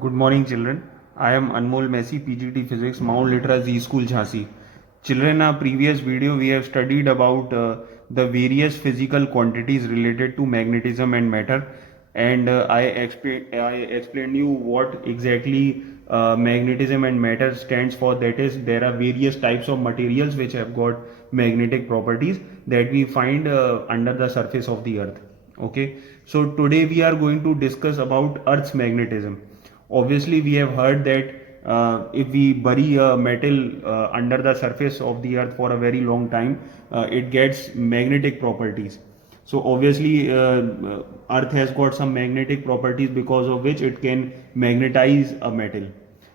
Good morning, children. I am Anmol Messi, PGT Physics, Mount Litra Z School, Jhansi. Children, in our previous video, we have studied about the various physical quantities related to magnetism and matter, and I explained you what exactly magnetism and matter stands for. That is, there are various types of materials which have got magnetic properties that we find under the surface of the earth. Okay, so today we are going to discuss about Earth's magnetism. Obviously, we have heard that if we bury a metal under the surface of the earth for a very long time, it gets magnetic properties. So obviously, earth has got some magnetic properties because of which it can magnetize a metal.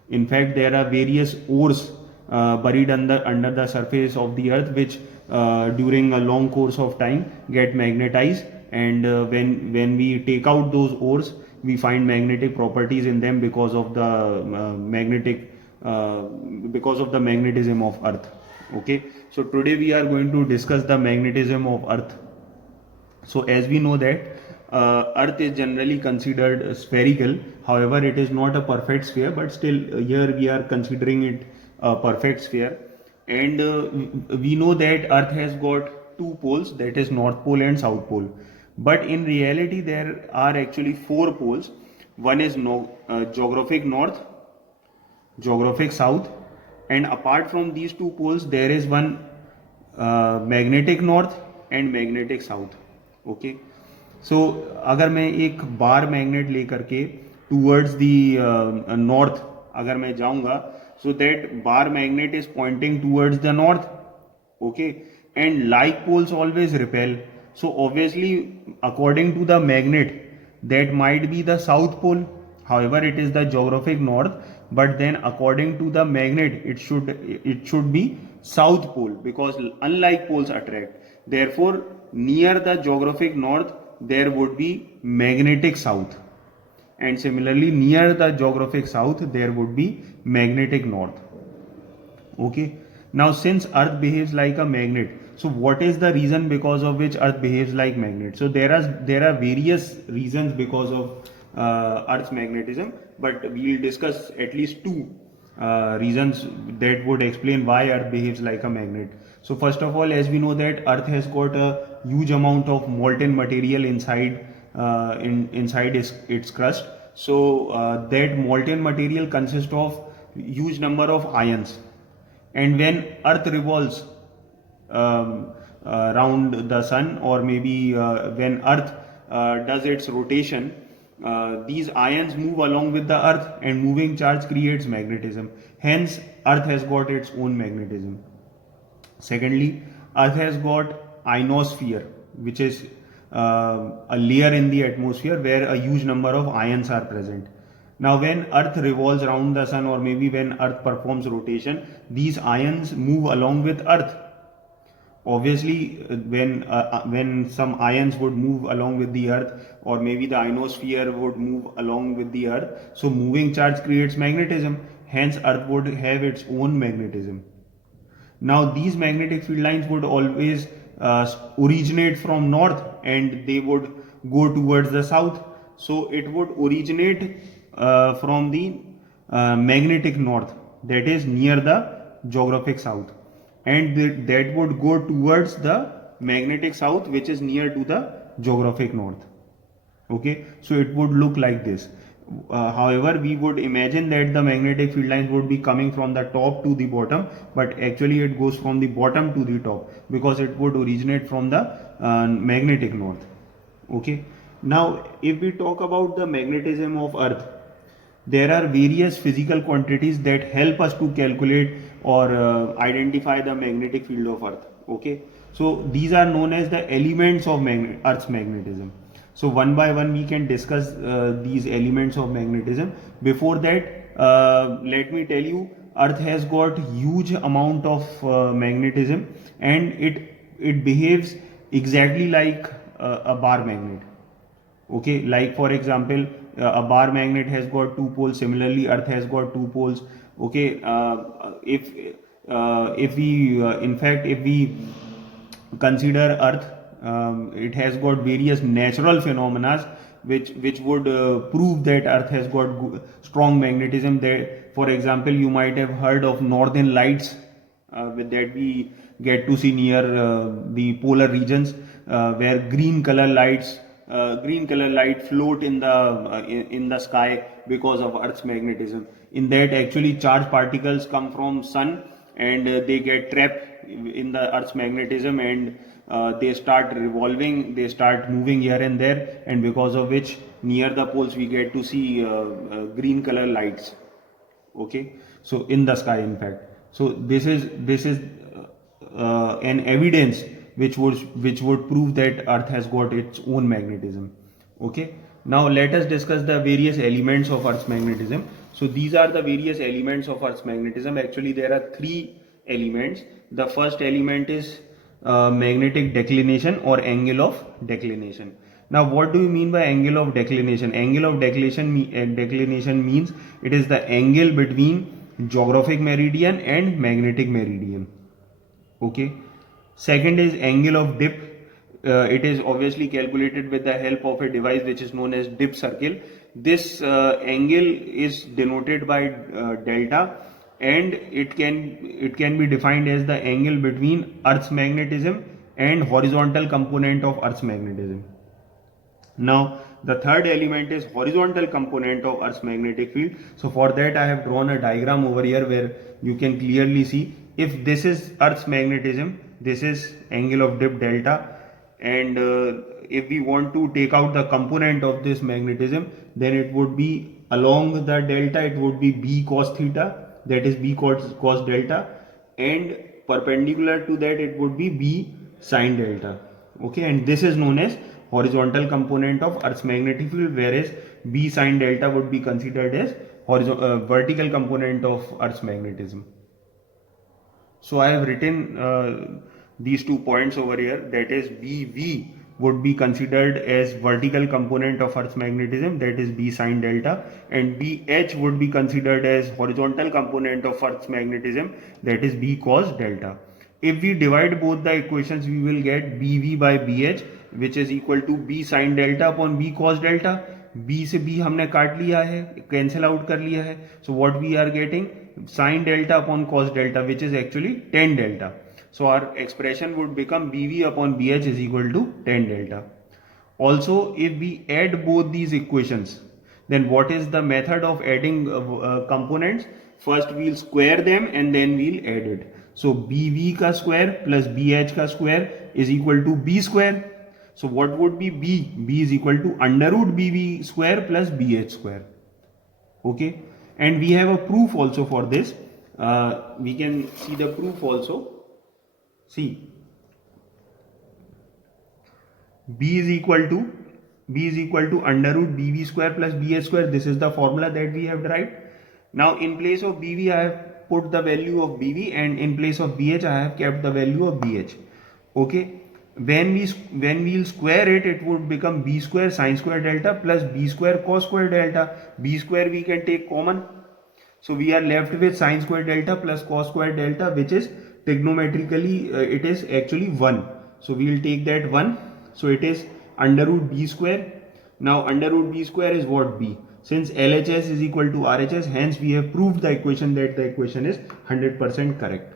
In fact, there are various ores buried under the surface of the earth, which during a long course of time get magnetized, and when we take out those ores, we find magnetic properties in them because of the uh, magnetism of earth. Okay, so today we are going to discuss the magnetism of earth. So as we know that earth is generally considered spherical, however it is not a perfect sphere, but still here we are considering it a perfect sphere. And we know that earth has got two poles, that is north pole and south pole, but in reality there are actually four poles. One is geographic north, geographic south, and apart from these two poles there is one magnetic north and magnetic south. Okay, so अगर मैं एक bar magnet लेकर के towards the north अगर मैं जाऊंगा, so that bar magnet is pointing towards the north. Okay, and like poles always repel, so obviously according to the magnet that might be the south pole. However, it is the geographic north, but then according to the magnet it should be south pole, because unlike poles attract, therefore near the geographic north there would be magnetic south, and similarly near the geographic south there would be magnetic north. Okay, now since earth behaves like a magnet, so what is the reason because of which earth behaves like magnet? So there are various reasons because of earth's magnetism, but we will discuss at least two reasons that would explain why earth behaves like a magnet. So first of all, as we know that earth has got a huge amount of molten material inside its crust. So that molten material consists of huge number of ions, and when earth revolves around the sun, or maybe when earth does its rotation, these ions move along with the earth, and moving charge creates magnetism. Hence earth has got its own magnetism. Secondly, earth has got ionosphere, which is a layer in the atmosphere where a huge number of ions are present. Now, when Earth revolves around the sun, or maybe when Earth performs rotation, these ions move along with Earth. Obviously, when some ions would move along with the Earth, or maybe the ionosphere would move along with the Earth, so moving charge creates magnetism. Hence, Earth would have its own magnetism. Now, these magnetic field lines would always originate from north, and they would go towards the south. So it would originate from the magnetic north, that is near the geographic south, and that would go towards the magnetic south, which is near to the geographic north. Okay, so it would look like this. However, we would imagine that the magnetic field lines would be coming from the top to the bottom, but actually it goes from the bottom to the top, because it would originate from the magnetic north. Okay, now if we talk about the magnetism of earth, there are various physical quantities that help us to calculate or identify the magnetic field of earth. Okay, so these are known as the elements of earth's magnetism. So one by one we can discuss these elements of magnetism. Before that, let me tell you, earth has got huge amount of magnetism, and it behaves exactly like a bar magnet. Okay, like for example, a bar magnet has got two poles. Similarly, earth has got two poles. Okay, if we in fact if we consider earth, it has got various natural phenomena which would prove that Earth has got strong magnetism. There, for example, you might have heard of northern lights, with that we get to see near the polar regions, where green color light float in the sky because of Earth's magnetism. In that, actually, charged particles come from sun, and they get trapped in the Earth's magnetism, and they start revolving, they start moving here and there, and because of which near the poles we get to see green color lights. Okay, so in the sky, in fact. So this is an evidence which would prove that Earth has got its own magnetism. Okay, now let us discuss the various elements of Earth's magnetism. So these are the various elements of Earth's magnetism. Actually, there are three elements. The first element is magnetic declination or angle of declination. Now, what do you mean by angle of declination? Angle of declination means it is the angle between geographic meridian and magnetic meridian. Okay. Second is angle of dip. It is obviously calculated with the help of a device which is known as dip circle. This angle is denoted by delta, and it can be defined as the angle between Earth's magnetism and horizontal component of Earth's magnetism. Now, the third element is horizontal component of Earth's magnetic field. So for that, I have drawn a diagram over here where you can clearly see, if this is Earth's magnetism, this is angle of dip delta, and if we want to take out the component of this magnetism, then it would be along the delta, it would be B cos theta, that is B cos delta, and perpendicular to that it would be B sin delta. Okay, and this is known as horizontal component of Earth's magnetic field, whereas B sin delta would be considered as vertical component of Earth's magnetism. So I have written these 2 points over here, that is BV would be considered as vertical component of Earth's magnetism, that is B sin delta, and BH would be considered as horizontal component of Earth's magnetism, that is B cos delta. If we divide both the equations, we will get BV by BH, which is equal to B sin delta upon B cos delta. B से B हमने काट लिया है, cancel out कर लिया है. So what we are getting, sin delta upon cos delta, which is actually tan delta. So our expression would become BV upon BH is equal to tan delta. Also, if we add both these equations, then what is the method of adding components? First we'll square them and then we'll add it. So BV का square plus BH का square is equal to B square. So what would be B? B is equal to under root BV square plus BH square. Okay, and we have a proof also for this. We can see the proof also. See, B is equal to under root BV square plus BH square. This is the formula that we have derived. Now in place of BV I have put the value of BV, and in place of BH I have kept the value of BH. Okay, when we'll square it, it would become B square sin square delta plus B square cos square delta. B square we can take common, so we are left with sin square delta plus cos square delta, which is trigonometrically it is actually 1. So we will take that 1. So it is under root B square. Now under root B square is what? B. Since LHS is equal to RHS, hence we have proved the equation that the equation is 100% correct.